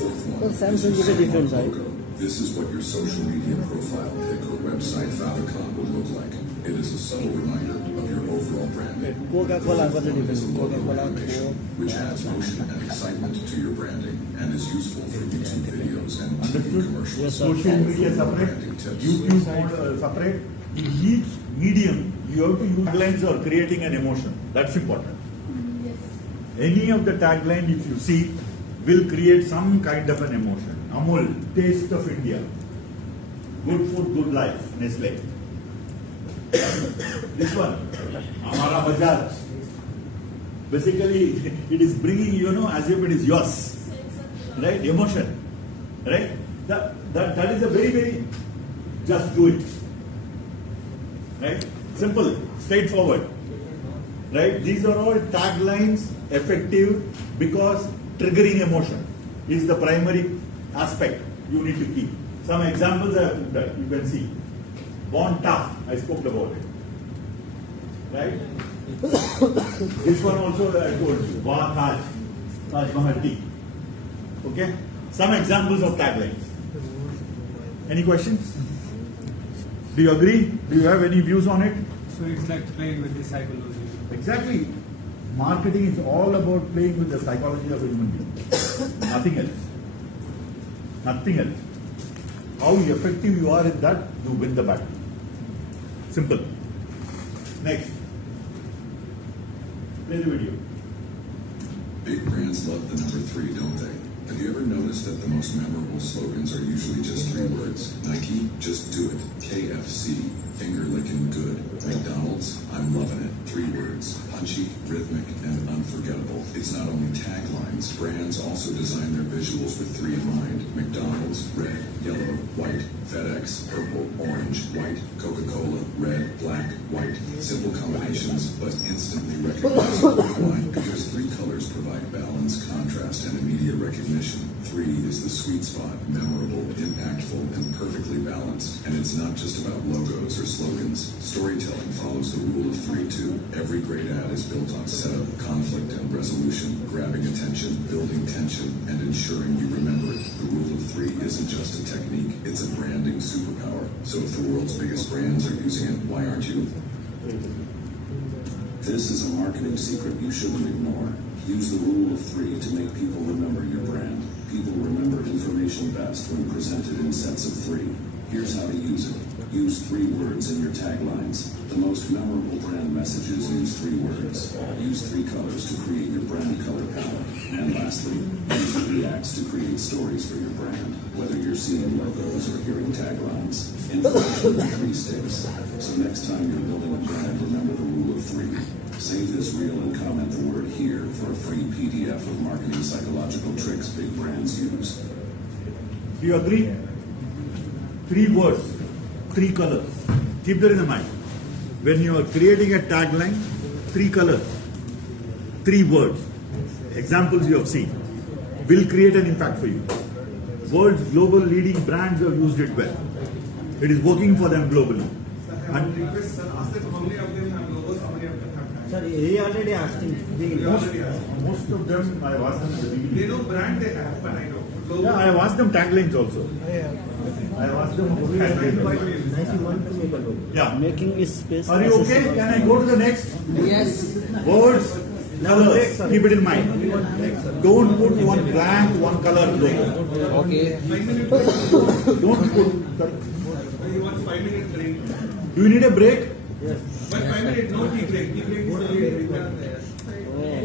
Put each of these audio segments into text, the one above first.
fourth one Well, Samsung is is a your different Samsung side. logo. This is what your social media profile pic or website favicon would look like. It is a subtle reminder of your overall branding. Coca-Cola got a The different is a logo Coca-Cola, animation, which adds motion and excitement to your branding and is useful for YouTube videos and TV commercials. Yes, sir. Social media separate, Branding tips. YouTube separate. In each medium, you have to use taglines or creating an emotion. That's important. Any of the tagline, if you see, will create some kind of an emotion. Amul, taste of India. Good food, good life. Nestle. This one, Amara Bajaj. Basically, it is bringing, as if it is yours. Right? Emotion. Right? That is a very, very, just do it. Right? Simple, straightforward. Right? These are all taglines, effective, because triggering emotion is the primary aspect you need to keep. Some examples I have put that you can see. Born tough, I spoke about it. Right? This one also I told you. Wah Taj, Taj Mahal tea. Okay? Some examples of taglines. Any questions? Do you agree? Do you have any views on it? So it's like playing with the psychology. Exactly. Marketing is all about playing with the psychology of a human being. Nothing else. Nothing else. How effective you are in that, you win the battle. Simple. Next. Play the video. Big brands love the number 3, don't they? Have you ever noticed that the most memorable slogans are usually just 3 words? Nike, just do it. KFC, finger licking good. McDonald's, I'm loving it. 3 words. Punchy, rhythmic, and unforgettable. It's not only taglines, brands also design their visuals with 3 in mind. McDonald's, red, yellow, white. FedEx, purple, orange, white. Coca-Cola, red, black, white. Simple combinations, but instantly recognizable. Why? Because 3 colors provide balance, contrast, and immediate recognition. 3 is the sweet spot, memorable, impactful, and perfectly balanced. And it's not just about logos or slogans. Storytelling follows the rule of 3 too. Every great ad is built on setup, conflict, and resolution, grabbing attention, building tension, and ensuring you remember it. The rule of 3 isn't just a technique, it's a branding superpower. So if the world's biggest brands are using it, why aren't you? This is a marketing secret you shouldn't ignore. Use the rule of 3 to make people remember your brand. People remember information best when presented in sets of 3. Here's how to use it. Use 3 words in your taglines. The most memorable brand messages use 3 words. Use 3 colors to create your brand color palette. And lastly, use 3 acts to create stories for your brand. Whether you're seeing logos or hearing taglines, information in 3 sticks. So next time you're building a brand, remember the rule of 3. Save this reel and comment the word HERE for a free PDF of marketing psychological tricks big brands use. Do you agree? 3 words, 3 colors. Keep that in mind. When you are creating a tagline, 3 colors, 3 words. Examples you have seen will create an impact for you. World's global leading brands have used it well. It is working for them globally. And Sir, he already asked him. most of them, I have asked them at the beginning. They know brand they have, but I know. Yeah, I have asked them taglines also. I have asked them taglines. Nice, you want to make a logo. Yeah. Making is space. Are you okay? accessible. Can I go to the next? Yes. Words, colors, keep it in mind. Don't put one blank, one color logo. Okay. Don't put. You want 5 minutes break. Do you need a break? Yes. But 5 minutes, no tea break. Tea break is the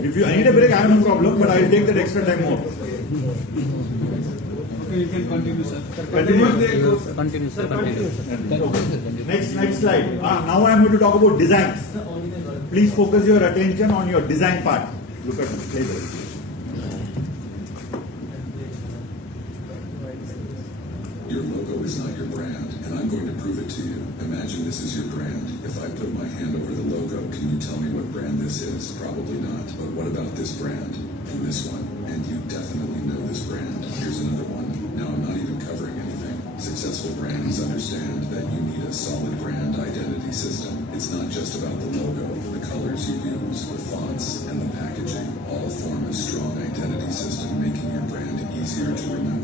If you I need a break, I have no problem, but I'll take that extra time more. Okay, you can continue, sir. Continue. Continue, sir. Continue. Next slide. Now I am going to talk about designs. Please focus your attention on your design part. Look at this table. Your logo is not your brand, and I'm going to prove it to you. Imagine this is your brand. If I put my hand over the logo, can you tell me what brand this is? Probably not. But what about this brand? And this one? And you definitely know this brand. Here's another one. Now I'm not even covering anything. Successful brands understand that you need a solid brand identity system. It's not just about the logo, the colors you use, the fonts, and the packaging. All form a strong identity system, making your brand easier to remember.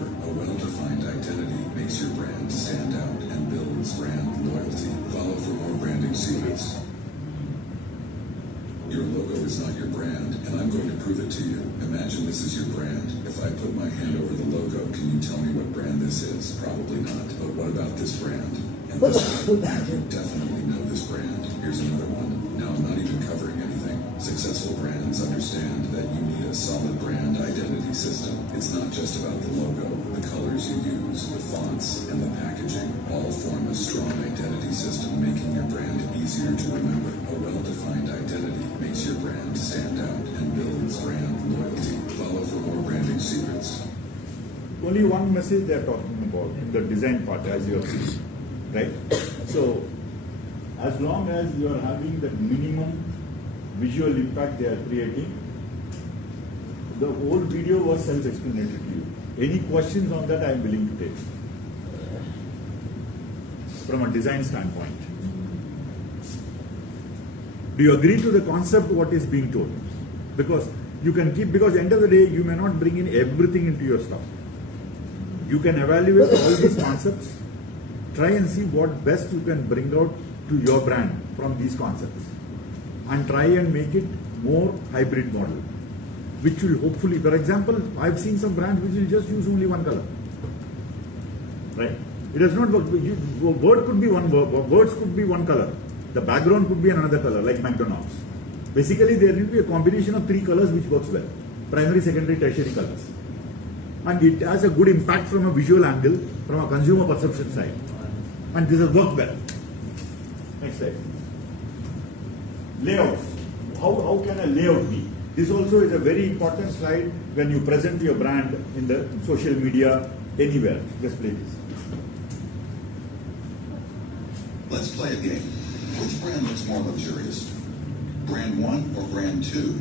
loyalty. Follow for more branding secrets. Your logo is not your brand, and I'm going to prove it to you. Imagine this is your brand. If I put my hand over the logo, can you tell me what brand this is? Probably not. But what about this brand? And this one? You definitely know this brand. Here's another one. Now, I'm not even covering anything. Successful brands understand that you need a solid brand identity system. It's not just about the logo, the colors you use, the fonts, and the packaging. All form a strong identity system, making your brand easier to remember. A well-defined identity makes your brand stand out and builds brand loyalty. Follow for more branding secrets. Only one message they are talking about in the design part, as you have seen, right? So, as long as you are having the minimum visual impact they are creating, the whole video was self-explanatory to you. Any questions on that I am willing to take from a design standpoint. Do you agree to the concept what is being told? Because you can keep, because end of the day you may not bring in everything into your stuff. You can evaluate all these concepts, try and see what best you can bring out to your brand from these concepts, and try and make it more hybrid model, which will hopefully, for example, I've seen some brands which will just use only one color, right? It does not work. Word could be one word, words could be one color, the background could be another color, like McDonald's. Basically, there will be a combination of three colors which works well: primary, secondary, tertiary colors, and it has a good impact from a visual angle, from a consumer perception side, and this has worked well. Next slide. Layouts. How can a layout be? This also is a very important slide when you present your brand in the social media, anywhere. Just play this. Let's play a game. Which brand looks more luxurious? Brand 1 or brand 2?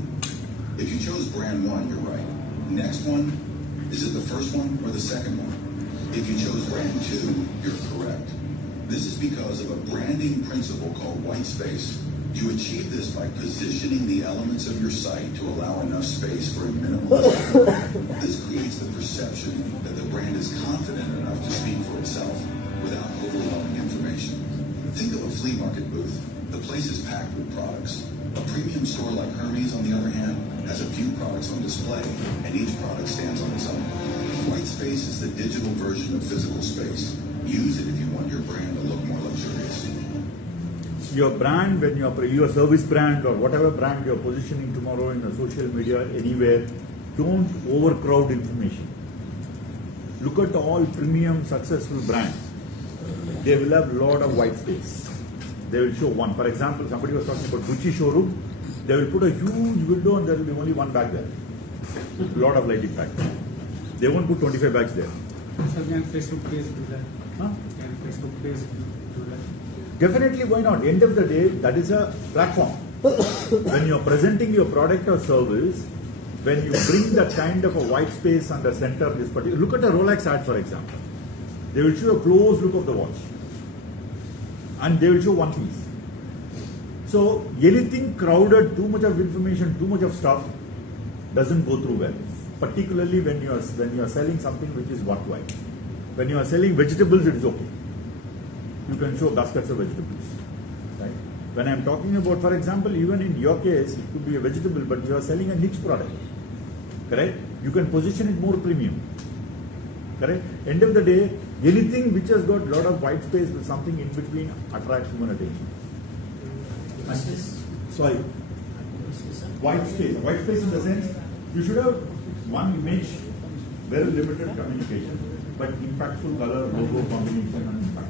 If you chose brand 1, you're right. Next one, is it the first one or the second one? If you chose brand 2, you're correct. This is because of a branding principle called white space. You achieve this by positioning the elements of your site to allow enough space for a minimalist. This creates the perception that the brand is confident enough to speak for itself without overwhelming information. Think of a flea market booth. The place is packed with products. A premium store like Hermes, on the other hand, has a few products on display, and each product stands on its own. White space is the digital version of physical space. Use it if you want your brand to look more luxurious. Your brand, when your service brand or whatever brand you're positioning tomorrow in the social media, anywhere, don't overcrowd information. Look at all premium successful brands. They will have a lot of white space. They will show one. For example, somebody was talking about Gucci showroom. They will put a huge window and there will be only one bag there. A lot of light impact. They won't put 25 bags there. So can Facebook page do that? Huh? Can Facebook page do that? Definitely, why not? End of the day, that is a platform. When you're presenting your product or service, when you bring that kind of a white space and the center of this particular, look at a Rolex ad, for example. They will show a close look of the watch. And they will show one piece. So, anything crowded, too much of information, too much of stuff, doesn't go through well. Particularly when you are selling something which is worthwhile. When you are selling vegetables, it is okay. You can show baskets of vegetables. Right? When I am talking about, for example, even in your case, it could be a vegetable, but you are selling a niche product. Correct? You can position it more premium. Correct? End of the day, anything which has got a lot of white space with something in between attracts human attention. Sorry. White space. White space in the sense, you should have one image, very limited communication, but impactful color, logo combination and impact.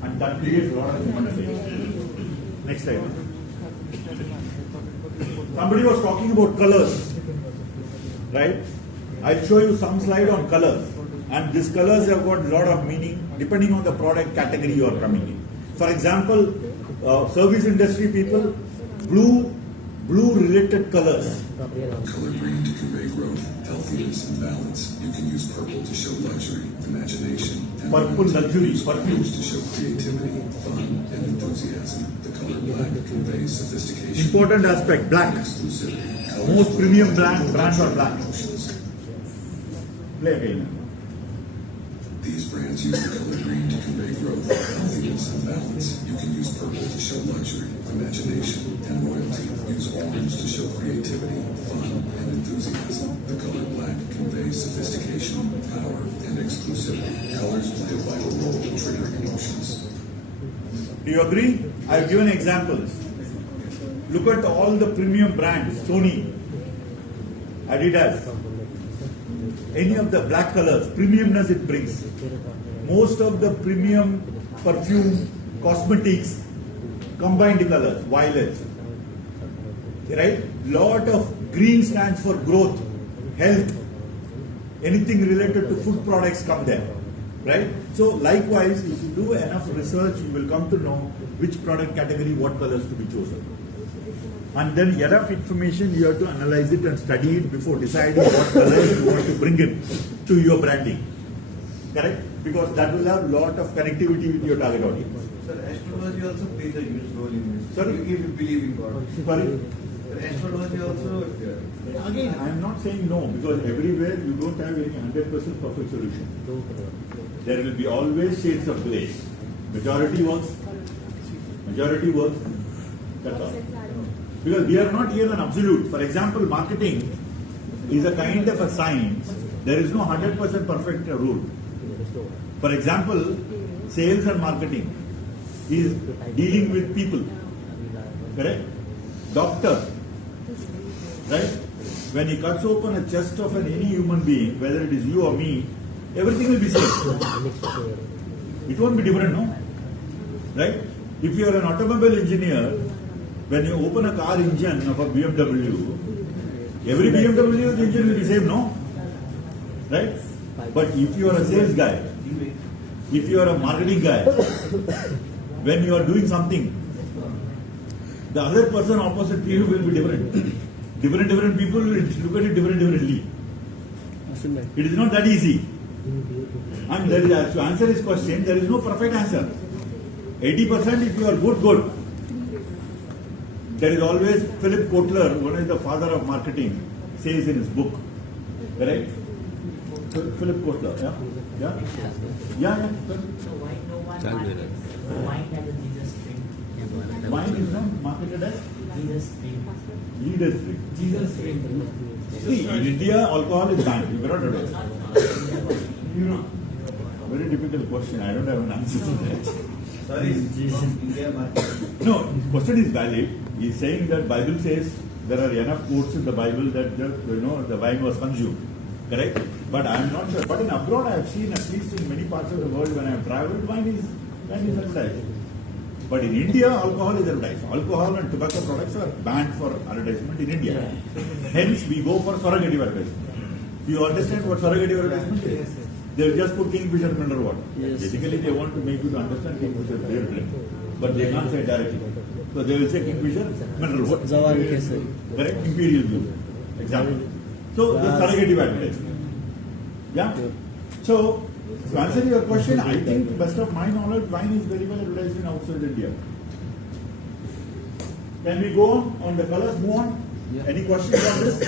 And that creates a lot of human attention. Next slide. Somebody was talking about colors, right? I'll show you some slide on colors. And these colors have got a lot of meaning depending on the product category you are coming in. For example, service industry people, blue related colors. Color green to convey growth, healthiness, and balance. You can use purple to show luxury, imagination, and Purple luxury, purple. blues to show creativity, fun, and enthusiasm. The color black conveys sophistication. Important aspect, black. Exclusivity. Most premium brands are black. Emotions. Play again. The These brands use the color green to convey growth, healthiness, and balance. You can use purple to show luxury, imagination, and royalty. Use orange to show creativity, fun, and enthusiasm. The color black conveys sophistication, power, and exclusivity. Colors play a vital role in triggering emotions. Do you agree? I've given examples. Look at all the premium brands, Sony, Adidas, any of the black colors, premiumness it brings. Most of the premium perfume, cosmetics, combined colors, violet. Right? Lot of green stands for growth, health, anything related to food products come there. Right? So likewise, if you do enough research, you will come to know which product category, what colors to be chosen. And then enough information, you have to analyze it and study it before deciding what colors you want to bring in to your branding. Correct? Because that will have lot of connectivity with your target audience. Sir, astrology also plays a huge role in this. Sorry? If you believe in God. Sorry? Sir, astrology also. Again, I am not saying no, because everywhere you don't have any 100% perfect solution. There will be always shades of grey. Majority works. That's all. Because we are not here an absolute. For example, marketing is a kind of a science. There is no 100% perfect rule. For example, sales and marketing is dealing with people. Correct? Doctor, right? When he cuts open a chest of any human being, whether it is you or me, everything will be same. It won't be different, no? Right? If you are an automobile engineer, when you open a car engine of a BMW, every BMW engine will be same, no? Right? But if you are a sales guy, if you are a marketing guy, when you are doing something, the other person opposite to you will be different. Different people will look at it differently. It is not that easy. And there is, to answer this question, there is no perfect answer. 80% if you are good. There is always Philip Kotler, one is the father of marketing, says in his book. Correct? Philip Kotler, yeah? Yeah. So why no one markets wine as a Jesus drink? Wine is not marketed as Jesus drink. leaders drink. Jesus drink. See, in India, alcohol is banned. You cannot advertise. Very difficult question. I don't have an answer to that. Sorry, India market. No, question is valid. He is saying that Bible says there are enough quotes in the Bible that the wine was consumed. Correct? But I am not sure. But in abroad, I have seen, at least in many parts of the world, when I have traveled, wine is advertised. But in India, alcohol is advertised. Alcohol and tobacco products are banned for advertisement in India. Hence, we go for surrogative advertisement. Do you understand what surrogative advertisement is? Yes. They will just put Kingfisher mineral water. Yes. Basically, they want to make you to understand Kingfisher beer drink. But they can't say it directly. So they will say Kingfisher mineral water. Zawari Kesari. Correct? Imperial Blue. Example. So, the surrogative advertisement. Yeah? So, to answer your question, I think, to best of my knowledge, wine is very well advertised in outside India. Can we go on the colors? Move on? Yeah. Any questions on this?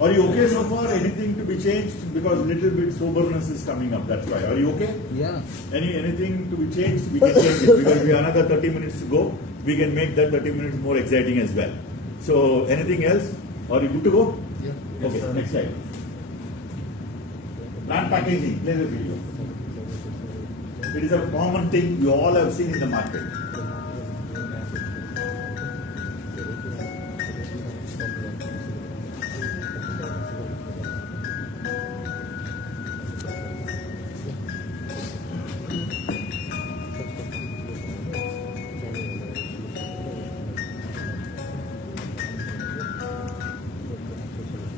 Are you okay so far? Anything to be changed? Because little bit soberness is coming up, that's why. Are you okay? Yeah. Anything to be changed? We can change it because we have another 30 minutes to go. We can make that 30 minutes more exciting as well. So, anything else? Are you good to go? Yeah. Okay, next slide. Plant packaging, play the video. It is a common thing you all have seen in the market.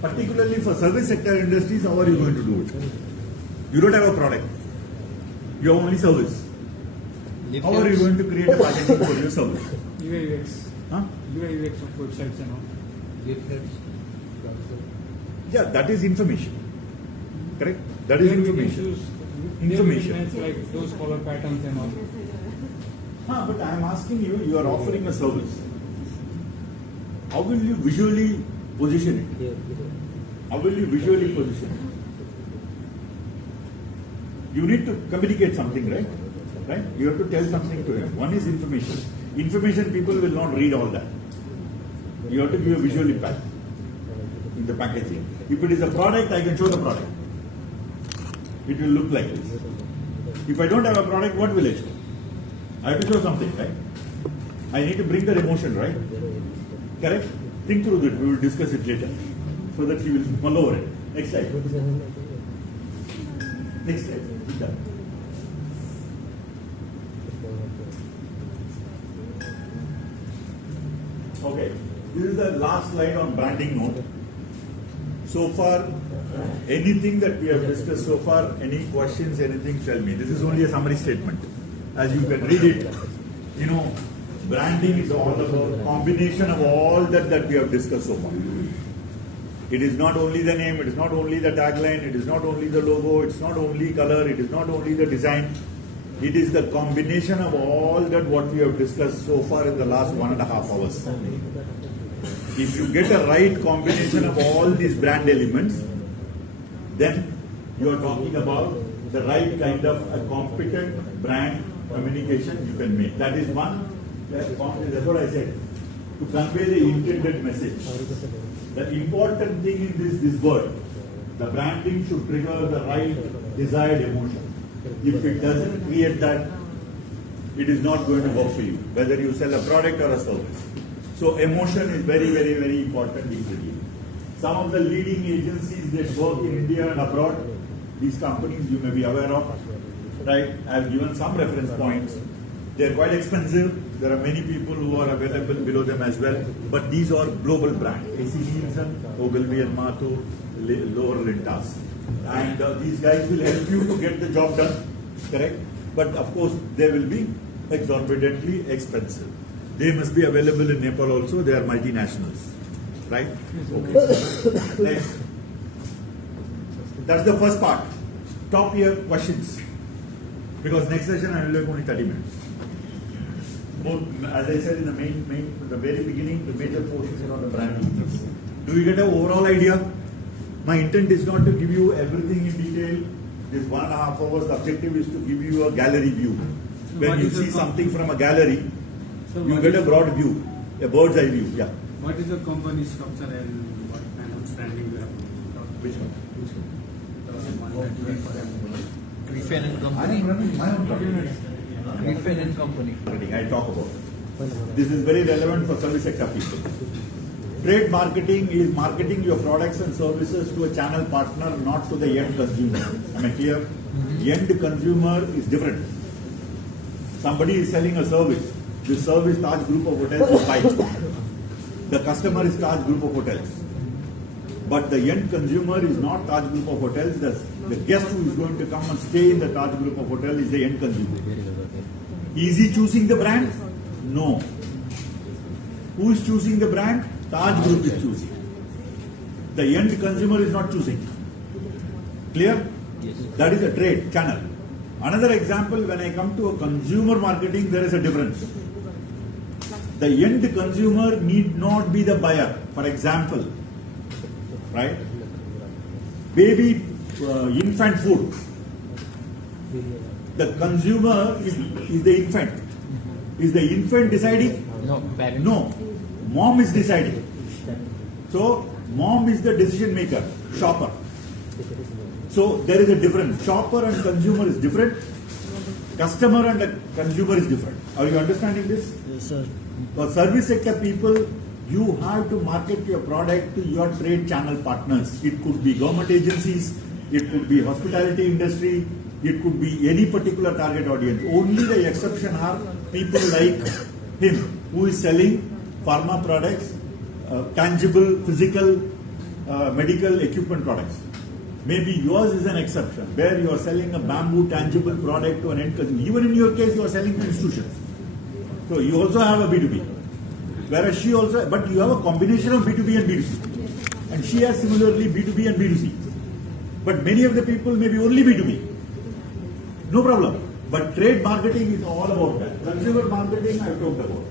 Particularly for service sector industries, how are you going to do it? You don't have a product. You have only service. How are you going to create a packaging for your service? UI UX. Huh? UI UX of websites and all. Yeah, that is information. Correct? That is Then we can information. choose Information. elements like those color patterns and all. But I am asking you, you are offering a service. How will you visually position it? How will you visually position it? You need to communicate something, right? Right? You have to tell something to him. One is information. Information people will not read all that. You have to give a visual impact in the packaging. If it is a product, I can show the product. It will look like this. If I don't have a product, what will I show? I have to show something, right? I need to bring that emotion, right? Correct? Think through that. We will discuss it later. So that you will mull over it. Next slide. Next slide. Done. Okay. This is the last slide on branding note. So far, anything that we have discussed so far, any questions, anything, tell me. This is only a summary statement. As you can read it, you know, branding is all about combination of all that we have discussed so far. It is not only the name, it is not only the tagline, it is not only the logo, it's not only color, it is not only the design. It is the combination of all that what we have discussed so far in the last 1.5 hours. If you get a right combination of all these brand elements, then you are talking about the right kind of a competent brand communication you can make. That is one. That's what I said. To convey the intended message. The important thing in this word, the branding should trigger the right desired emotion. If it doesn't create that, it is not going to work for you, whether you sell a product or a service. So emotion is very, very, very important ingredient. Some of the leading agencies that work in India and abroad, these companies you may be aware of, right? I have given some reference points. They are quite expensive. There are many people who are available below them as well. But these are global brands. AC Nielsen, Ogilvy and Matthau, Lower Lintas. And these guys will help you to get the job done, correct? But of course, they will be exorbitantly expensive. They must be available in Nepal also. They are multinationals, right? Okay. Next. That's the first part. Stop here, questions. Because next session I will have only 30 minutes. As I said in the very beginning, the major portions are on the branding. Do you get an overall idea? My intent is not to give you everything in detail. This 1.5 hours, the objective is to give you a gallery view. When you see something from a gallery, you get a broad view, a bird's eye view. Yeah. What is the company structure and what kind of branding you have? Which one? Griffin and I Company. am running my own company. Griffin and Company. I talk about. This is very relevant for service sector people. Trade marketing is marketing your products and services to a channel partner, not to the end consumer. Am I clear? End consumer is different. Somebody is selling a service. This service Taj Group of Hotels is buying. The customer is Taj Group of Hotels. But the end consumer is not Taj Group of Hotels. The guest who is going to come and stay in the Taj Group of Hotels is the end consumer. Is he choosing the brand? No. Who is choosing the brand? Taj Group is choosing. The end consumer is not choosing. Clear? That is a trade channel. Another example, when I come to a consumer marketing, there is a difference. The end consumer need not be the buyer. For example, right? Baby infant food. The consumer is the infant. Is the infant deciding? No, parents. No. Mom is deciding. So, mom is the decision maker, shopper. So, there is a difference. Shopper and consumer is different. Customer and a consumer is different. Are you understanding this? Yes, sir. For service sector people, you have to market your product to your trade channel partners. It could be government agencies, it could be hospitality industry, it could be any particular target audience. Only the exception are people like him who is selling pharma products, tangible, physical, medical equipment products. Maybe yours is an exception where you are selling a bamboo tangible product to an end consumer. Even in your case, you are selling to institutions. So you also have a B2B. Whereas she also, but you have a combination of B2B and B2C. And she has similarly B2B and B2C. But many of the people may be only B2B. No problem. But trade marketing is all about that. Consumer marketing I talked about.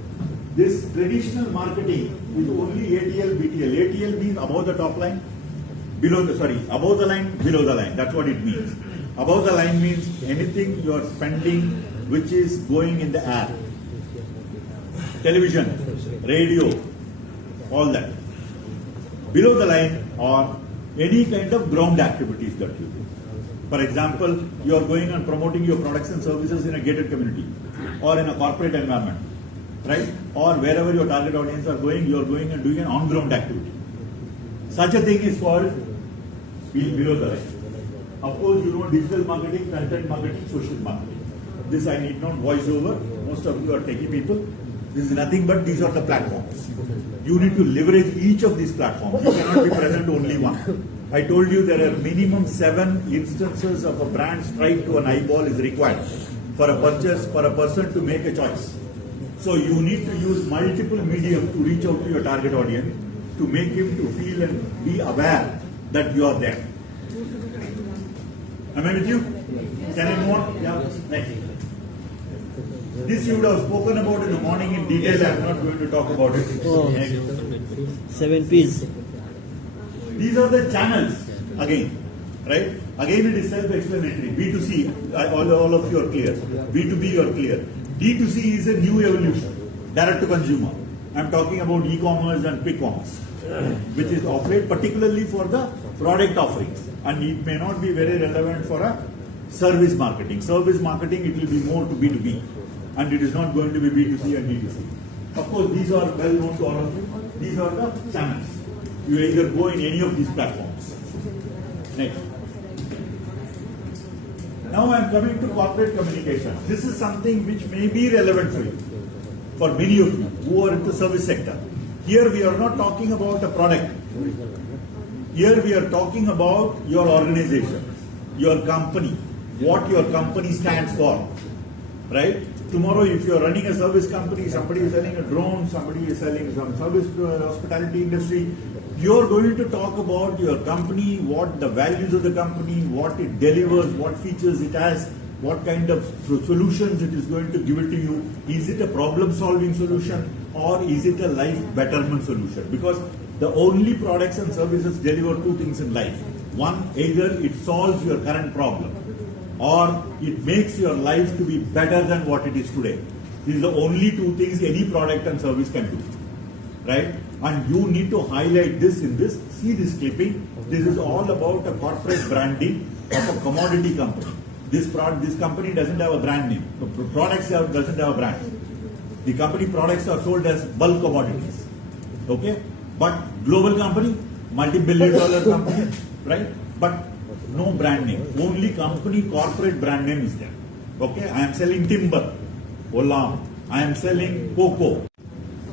This traditional marketing is only ATL, BTL. ATL means above the top line, above the line, below the line. That's what it means. Above the line means anything you are spending which is going in the air. Television, radio, all that. Below the line are any kind of ground activities that you do. For example, you are going and promoting your products and services in a gated community or in a corporate environment, right? Or wherever your target audience are going, you are going and doing an on-ground activity. Such a thing is called below the line. Of course, you know digital marketing, content marketing, social marketing. This I need not voice over. Most of you are techie people. This is nothing but these are the platforms. You need to leverage each of these platforms. You cannot be present only one. I told you there are minimum 7 instances of a brand strike to an eyeball is required for a purchase, for a person to make a choice. So you need to use multiple medium to reach out to your target audience, to make him to feel and be aware that you are there. Am I with you? Can I move on? Yeah. Next. This you would have spoken about in the morning in detail. I am not going to talk about it. Oh. Next. 7 P's. These are the channels again, right? Again, it is self-explanatory. B2C, all of you are clear. B2B, you are clear. D2C is a new evolution, direct to consumer. I am talking about e-commerce and quick commerce, which is offered particularly for the product offerings, and it may not be very relevant for a service marketing. Service marketing, it will be more to B2B, and it is not going to be B2C and D2C. Of course, these are well known to all of you. These are the channels. You either go in any of these platforms. Next. Now I am coming to corporate communication. This is something which may be relevant for you, for many of you who are in the service sector. Here we are not talking about a product. Here we are talking about your organization, your company, what your company stands for, right? Tomorrow, if you are running a service company, somebody is selling a drone, somebody is selling some service to a hospitality industry, you are going to talk about your company, what the values of the company, what it delivers, what features it has, what kind of solutions it is going to give it to you. Is it a problem-solving solution or is it a life betterment solution? Because the only products and services deliver 2 things in life. One, either it solves your current problem or it makes your life to be better than what it is today. These are the only 2 things any product and service can do, right? And you need to highlight this in this. See this clipping. This is all about a corporate branding of a commodity company. This company doesn't have a brand name. The products doesn't have a brand. The company products are sold as bulk commodities. Okay? But global company, multi-billion-dollar company, right? But no brand name. Only company corporate brand name is there. Okay? I am selling timber, Olam. I am selling cocoa.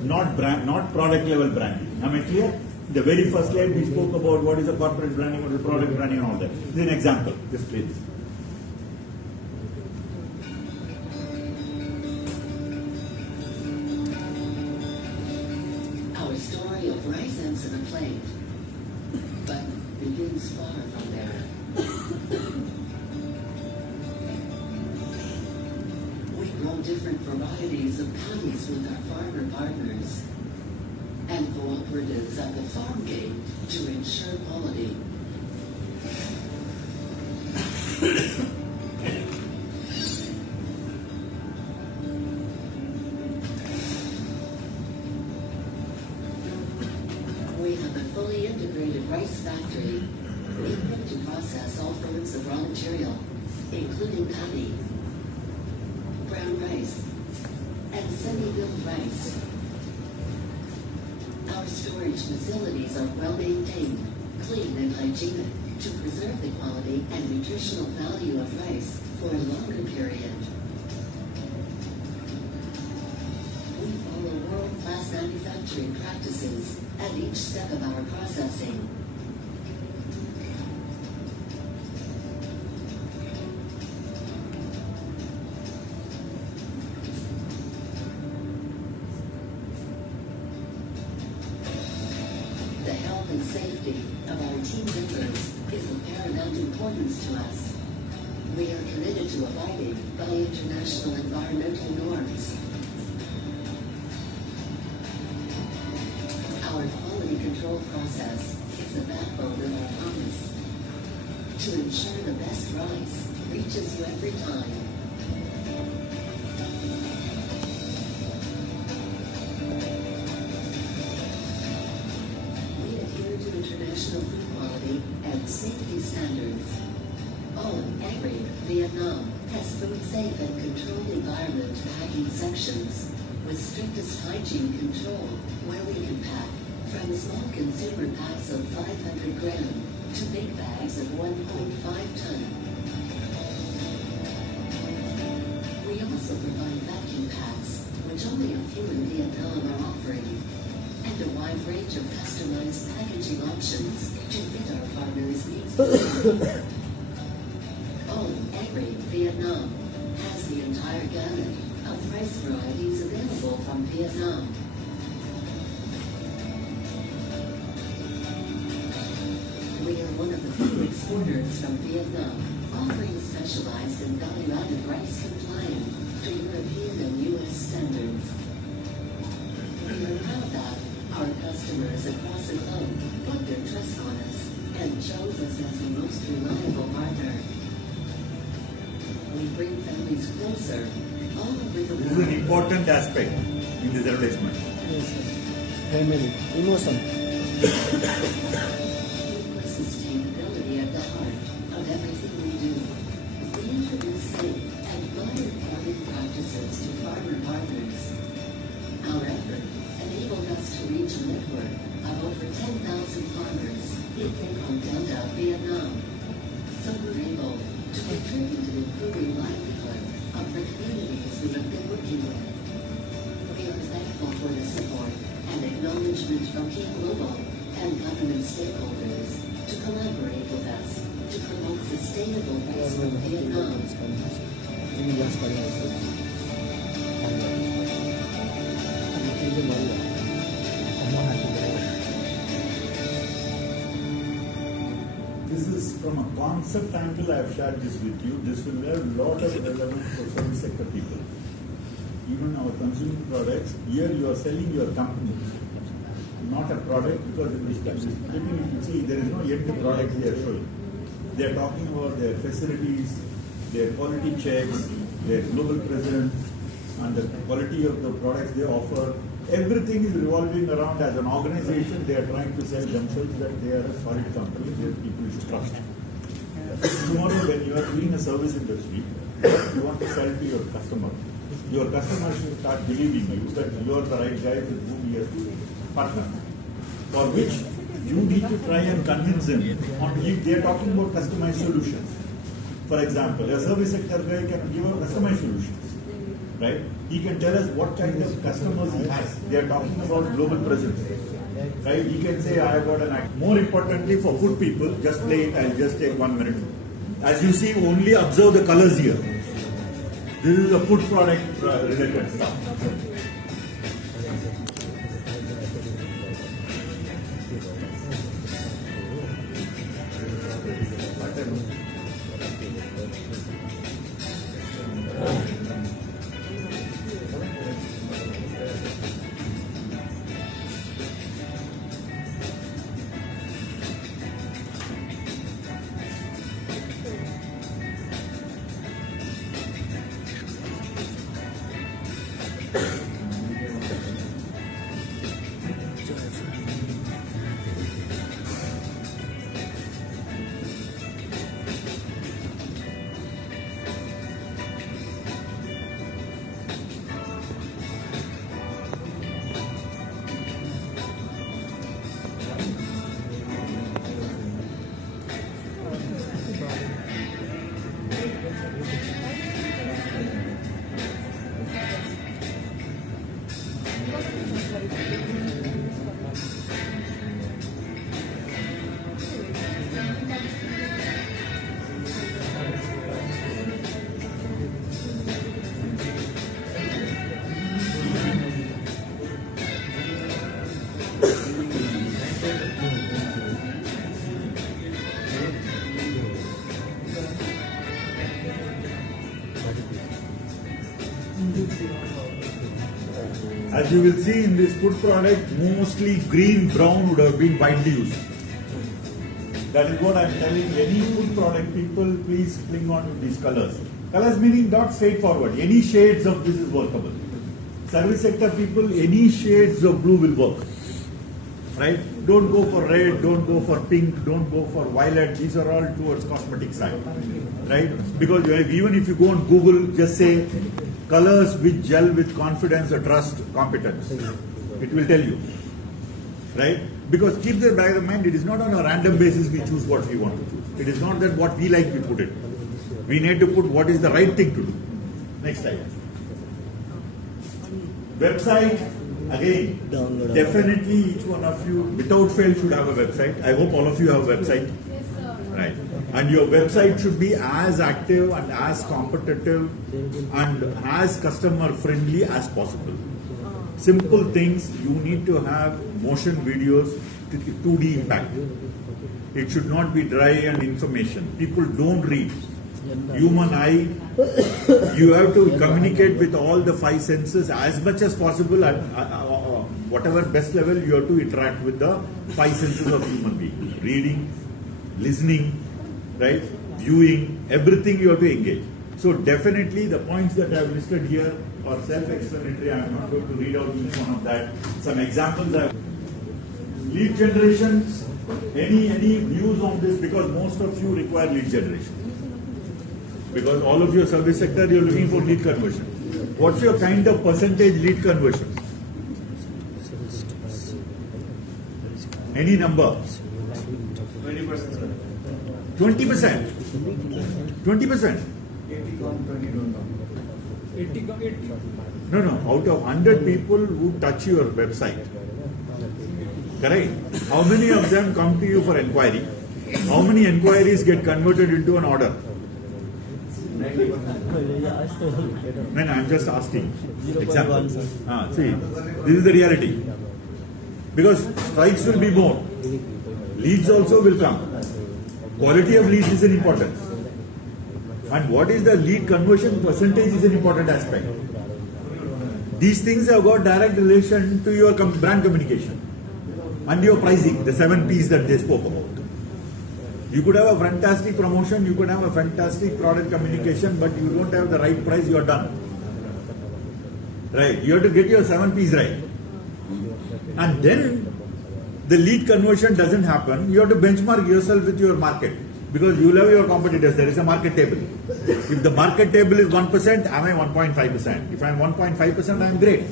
Not product level branding. Am I clear? The very first slide we spoke about what is a corporate branding, what is product branding and all that. This is an example. Just play this. Our story of rice ends in a plate, but begins far from there. We grow different varieties of paddies with our farmer partners and cooperatives at the farm gate to ensure quality. We have a fully integrated rice factory equipped to process all forms of raw material, including paddy, brown rice, and semi-milled rice. Our storage facilities are well maintained, clean and hygienic to preserve the quality and nutritional value of rice for a longer period. We follow world-class manufacturing practices at each step of our processing. The health and safety of our team members is of paramount importance to us. We are committed to abiding by international environmental norms. Our quality control process is the backbone of our promise to ensure the best rice reaches you every time. We adhere to international food quality and safety standards. Agri Vietnam has food safe and controlled environment packing sections with strictest hygiene control where we can pack from small consumer packs of 500 gram to big bags of 1.5 ton. We also provide vacuum packs, which only a few in Vietnam are offering, and a wide range of customized packaging options to fit our farmers' needs. Agri Vietnam has the entire gamut of rice varieties available from Vietnam. We are one of the few exporters from Vietnam, offering specialized and value-added rice compliant to European and U.S. standards. We are proud that our customers across the globe put their trust on us and chose us as the most reliable partner. We bring families closer all over the This is an world. important aspect in this advertisement. Yes, sir. Family, emotion. We put sustainability at the heart of everything we do. We introduce safe and modern farming practices to farmer partners. Our effort enabled us to reach a network of over 10,000 farmers in Mekong Delta, Vietnam. So we're able to contribute to improving livelihood of the communities we have been working with. We are thankful for the support and acknowledgement from key global and government stakeholders to collaborate with us to promote sustainable rice from Vietnam. Ini jelas sekali. Ini malu. Kamu hati berapa? This is from a concept angle I have shared this with you. This will have a lot of relevance for service sector people. Even our consumer products, here you are selling your company, not a product, because in this clipping if you see there is no end product they are showing. They are talking about their facilities, their quality checks, their global presence, and the quality of the products they offer. Everything is revolving around as an organization. They are trying to sell themselves that they are a solid company that people should trust. Tomorrow, when you are doing a service industry, you want to sell to your customer. Your customer should start believing you that you are the right guy with whom he has to partner. For which you need to try and convince them on if they are talking about customized solutions. For example, a service sector guy can give a customized solutions. Right? He can tell us what kind of customers he has. They are talking about global presence. Right? He can say, I have got an act. More importantly, for good people, just play it. I'll just take 1 minute. As you see, only observe the colors here. This is a food product related stuff. As you will see in this food product, mostly green, brown would have been widely used. That is what I am telling any food product people, please cling on to these colors. Colors meaning not straightforward. Any shades of this is workable. Service sector people, any shades of blue will work. Right? Don't go for red, don't go for pink, don't go for violet. These are all towards cosmetic side. Right? Because even if you go on Google, just say colors which gel with confidence or trust, competence. It will tell you. Right? Because keep the back of mind, it is not on a random basis we choose what we want to choose. It is not that what we like we put it. We need to put what is the right thing to do. Next slide. Website, again, definitely each one of you, without fail, should have a website. I hope all of you have a website. Right. And your website should be as active and as competitive and as customer friendly as possible. Simple things, you need to have motion videos, 2D impact. It should not be dry and information. People don't read. Human eye, you have to communicate with all the five senses as much as possible at whatever best level you have to interact with the five senses of human being. Reading, listening, right? Viewing, everything you have to engage. So definitely the points that I have listed here are self-explanatory. I am not going to read out each one of that. Some examples I have. Lead generation, any views on this, because most of you require lead generation. Because all of your service sector, you are looking for lead conversion. What's your kind of percentage lead conversion? Any number? 20%, sir. 20%. 20%. 80. No. Out of 100 people who touch your website, correct? How many of them come to you for inquiry? How many inquiries get converted into an order? No, I'm just asking. Example. See, this is the reality. Because strikes will be more. Leads also will come. Quality of leads is an important. And what is the lead conversion percentage is an important aspect. These things have got direct relation to your brand communication and your pricing, the 7 P's that they spoke about. You could have a fantastic promotion, you could have a fantastic product communication, but you don't have the right price, you are done. Right? You have to get your 7 P's right. And then the lead conversion doesn't happen. You have to benchmark yourself with your market. Because you love your competitors, there is a market table. If the market table is 1%, am I 1.5%? If I am 1.5%, I am great.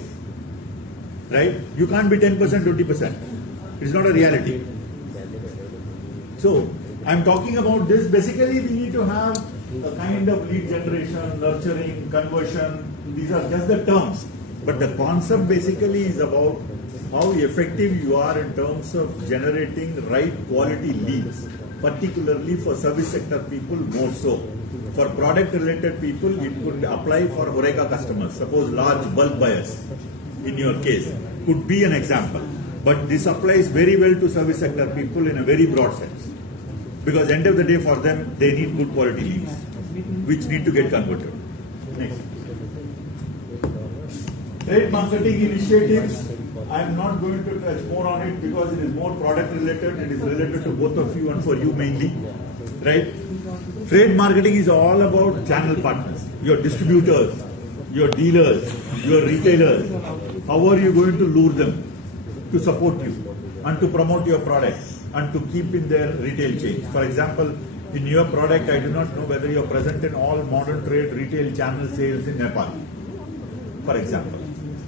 Right? You can't be 10%, 20%. It's not a reality. So, I'm talking about this. Basically, we need to have a kind of lead generation, nurturing, conversion. These are just the terms. But the concept basically is about how effective you are in terms of generating right quality leads. Particularly for service sector people, more so. For product related people, it could apply for HoReCa customers. Suppose large bulk buyers, in your case, could be an example. But this applies very well to service sector people in a very broad sense. Because end of the day for them, they need good quality leads, which need to get converted. Next. Trade marketing initiatives. I am not going to touch more on it because it is more product related. It is related to both of you and for you mainly. Right? Trade marketing is all about channel partners, your distributors, your dealers, your retailers. How are you going to lure them to support you and to promote your product and to keep in their retail chain? For example, in your product, I do not know whether you are present in all modern trade retail channel sales in Nepal. For example,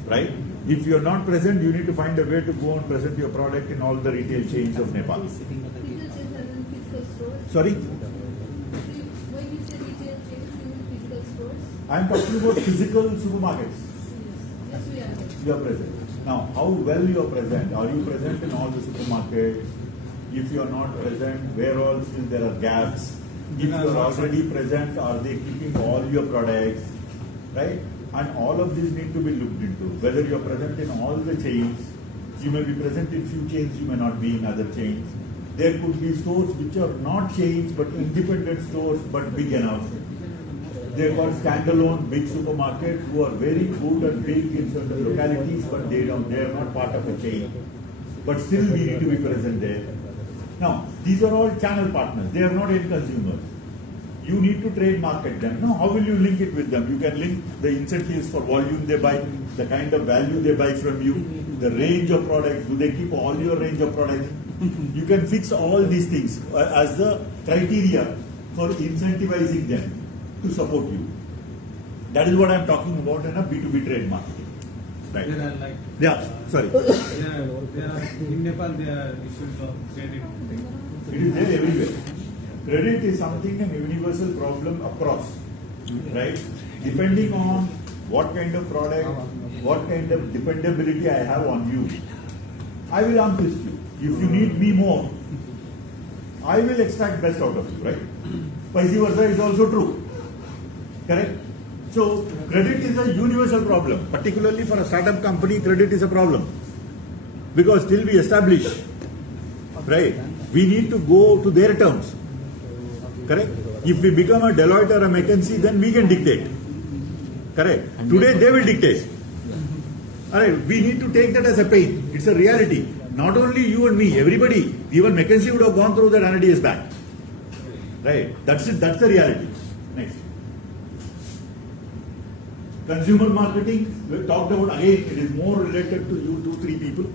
right? If you are not present, you need to find a way to go and present your product in all the retail chains of Nepal. Sorry? When you say retail chains, you mean physical stores? I am talking about physical supermarkets. Yes, we are. You are present. Now, how well you are present? Are you present in all the supermarkets? If you are not present, where all still there are gaps? If you are already present, are they keeping all your products? Right? And all of these need to be looked into. Whether you are present in all the chains, you may be present in few chains, you may not be in other chains. There could be stores which are not chains but independent stores but big enough. They are called standalone big supermarkets who are very good and big in certain localities, but they are not part of a chain. But still we need to be present there. Now, these are all channel partners. They are not end consumers. You need to trade market them. Now, how will you link it with them? You can link the incentives for volume they buy, the kind of value they buy from you, the range of products. Do they keep all your range of products? You can fix all these things as the criteria for incentivizing them to support you. That is what I am talking about in a B2B trade marketing. Right. There are like Yeah, sorry. there are in Nepal there are issues of credit. It is there everywhere. Credit is something, a universal problem across, right? Depending on what kind of product, what kind of dependability I have on you, I will arm twist you. If you need me more, I will extract best out of you, right? Vice versa is also true. Correct? So, credit is a universal problem. Particularly for a startup company, credit is a problem. Because till we establish, right, we need to go to their terms. Correct? If we become a Deloitte or a McKinsey, then we can dictate. Correct? Today they will dictate. Alright, we need to take that as a pain. It's a reality. Not only you and me, everybody, even McKinsey would have gone through that 100 years back. Right? That's it, that's the reality. Next. Consumer marketing, we talked about again, it is more related to you 2-3 people.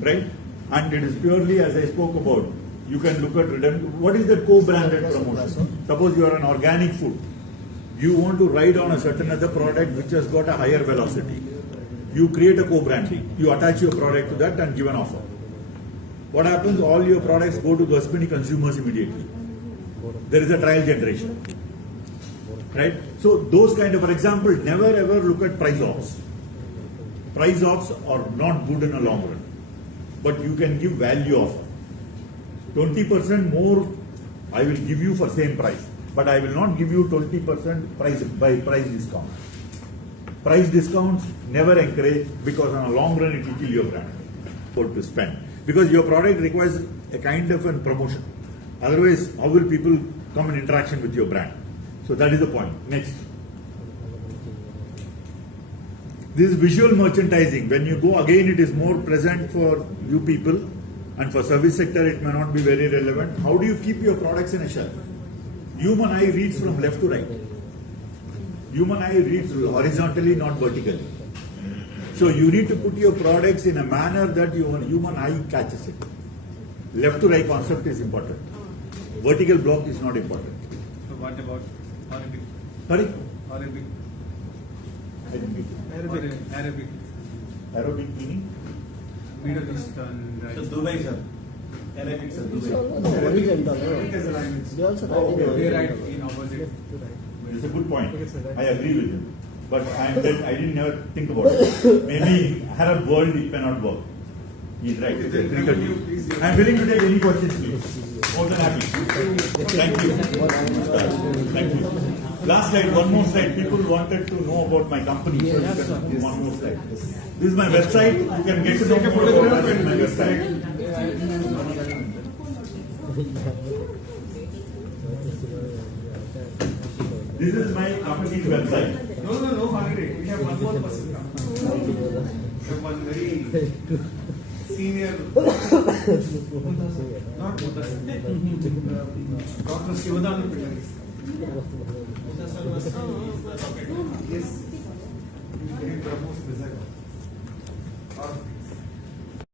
Right? And it is purely as I spoke about. You can look at what is the co-branded promotion? Suppose you are an organic food. You want to ride on a certain other product which has got a higher velocity. You create a co-branding. You attach your product to that and give an offer. What happens? All your products go to those many consumers immediately. There is a trial generation. Right? So those kind of, for example, never ever look at price ops. Price ops are not good in a long run. But you can give value offer. 20% more I will give you for same price. But I will not give you 20% price discount. Price discounts never encourage because on a long run it will kill your brand for to spend. Because your product requires a kind of a promotion. Otherwise, how will people come in interaction with your brand? So that is the point. Next. This is visual merchandising. When you go again, it is more present for you people, and for service sector it may not be very relevant. How do you keep your products in a shelf? Human eye reads from left to right. Human eye reads horizontally, not vertically. So you need to put your products in a manner that your human eye catches it. Left to right concept is important. Vertical block is not important. So what about Arabic? Sorry? Arabic. Arabic. Arabic. Arabic meaning? Middle Eastern. Right? So Dubai, sir. Arabic, sir. It's Dubai. also horizontal. Arabic is a language. They also Okay, okay. They write in opposite. It's a good point. I agree with you. But I didn't never think about it. Maybe Arab world it cannot work. He's right. It's a 3:30. I'm willing to take any questions, please. More than happy. Thank you. Thank you. Last slide, one more slide. People wanted to know about my company. So you can move one more slide. This is my website. You can get to know more about my website. This is my company's website. No holiday. We have one more person. We have one very senior, not Dr. Shivadan Pillai. Yes, he promotes business.